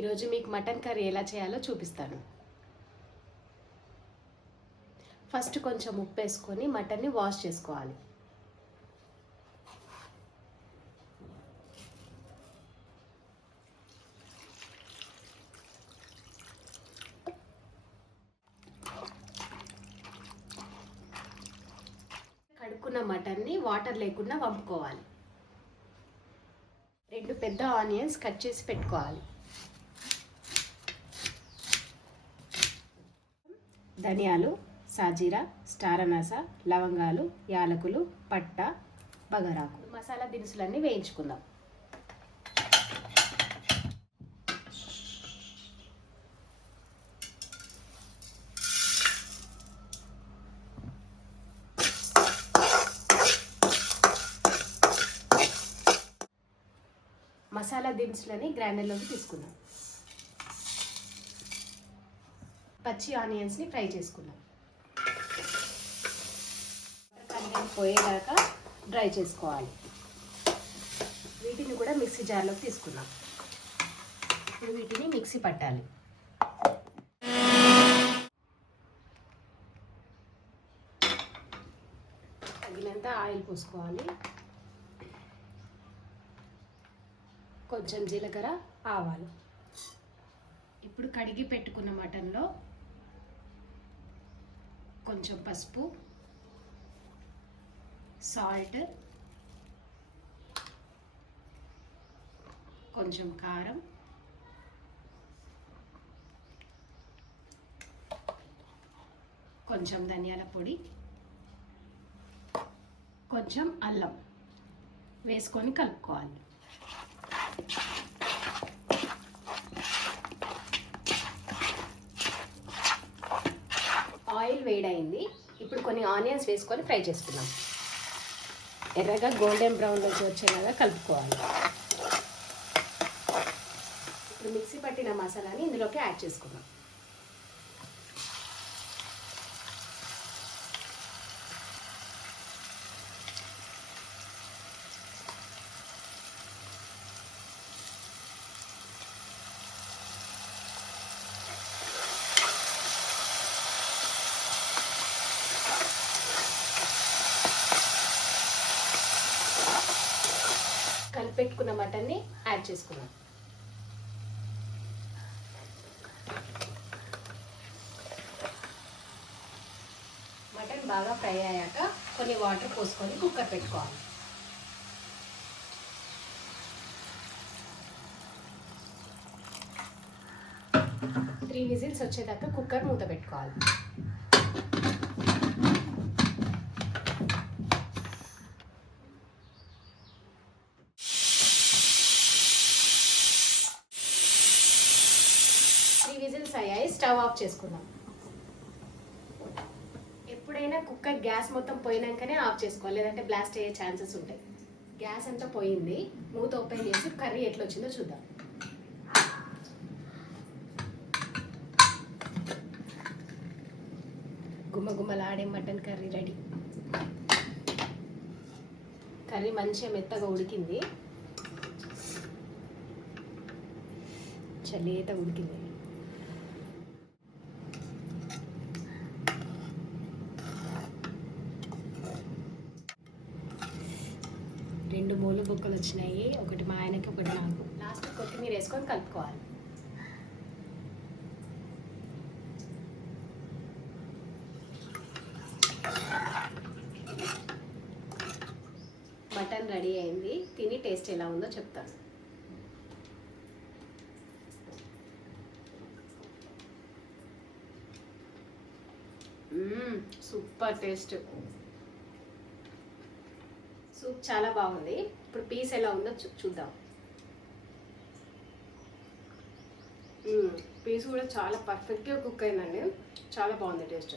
ఈరోజు మీకు mutton curry ఎలా చేయాలో చూపిస్తాను. ఫస్ట్ కొంచెం ఉప్పు వేసుకొని మటన్ని వాష్ చేసుకోవాలి. కడుక్కున్న మటన్ని వాటర్ లేకుండా వంపుకోవాలి. 2 పెద్ద ఆనియన్స్ కట్ చేసి పెట్టుకోవాలి. ధనియాలు, సాజీరా, స్టార్ అనాస, లవంగాలు, యాలకులు, పట్ట, బగరాకు, మసాలా దినుసులన్నీ వేయించుకుందాం. మసాలా దినుసులని గ్రైండర్లోకి తీసుకుందాం. పచ్చి ఆనియన్స్ని ఫ్రై చేసుకుందాం. కంటెంట్ పోయేదాకా డ్రై చేసుకోవాలి. వీటిని కూడా మిక్సీ జార్లోకి తీసుకుందాం. ఇప్పుడు వీటిని మిక్సీ పట్టాలి. తగినంత ఆయిల్ పోసుకోవాలి. కొంచెం జీలకర్ర, ఆవాలు. ఇప్పుడు కడిగి పెట్టుకున్న మటన్లో కొంచెం పసుపు, సాల్ట్, కొంచెం కారం, కొంచెం ధనియాల పొడి, కొంచెం అల్లం వేసుకొని కలుపుకోవాలి. ఆయిల్ వేడైంది. ఇప్పుడు కొన్ని ఆనియన్స్ వేసుకొని ఫ్రై చేసుకుందాం. ఎర్రగా గోల్డెన్ బ్రౌన్లోకి వచ్చేలాగా కలుపుకోవాలి. ఇప్పుడు మిక్సీ పట్టిన మసాలాని ఇందులోకి యాడ్ చేసుకుందాం. కలిపెట్టుకున్న మటన్ని యాడ్ చేసుకున్నాం. మటన్ బాగా ఫ్రై అయ్యాక కొన్ని వాటర్ పోసుకొని కుక్కర్ పెట్టుకోవాలి. త్రీ విజిల్స్ వచ్చేదాకా కుక్కర్ మూత పెట్టుకోవాలి. విజిల్స్ అయ్యాయి. స్టవ్ ఆఫ్ చేసుకుందాం. ఎప్పుడైనా కుక్కర్ గ్యాస్ మొత్తం పోయినాకనే ఆఫ్ చేసుకోవాలి, లేదంటే బ్లాస్ట్ అయ్యే ఛాన్సెస్ ఉంటాయి. గ్యాస్ అంతా పోయింది. మూత ఓపెన్ చేసి కర్రీ ఎట్లా వచ్చిందో చూద్దాం. గుమ్మగుమ్మలాడే మటన్ కర్రీ రెడీ. కర్రీ మంచిగా మెత్తగా ఉడికింది. చలేత ఉడికింది. రెండు మూల బొక్కలు వచ్చినాయి. ఒకటి మా ఆయనకి, ఒకటి నాకు. లాస్ట్ కొత్తిమీర వేసుకొని కలుపుకోవాలి. మటన్ రెడీ అయింది. తిని టేస్ట్ ఎలా ఉందో చెప్తాను. Super taste. సూప్ చాలా బాగుంది. ఇప్పుడు పీస్ ఎలా ఉందో చూద్దాం. పీస్ కూడా చాలా పర్ఫెక్ట్గా కుక్ అయిందండి. చాలా బాగుంది టేస్ట్.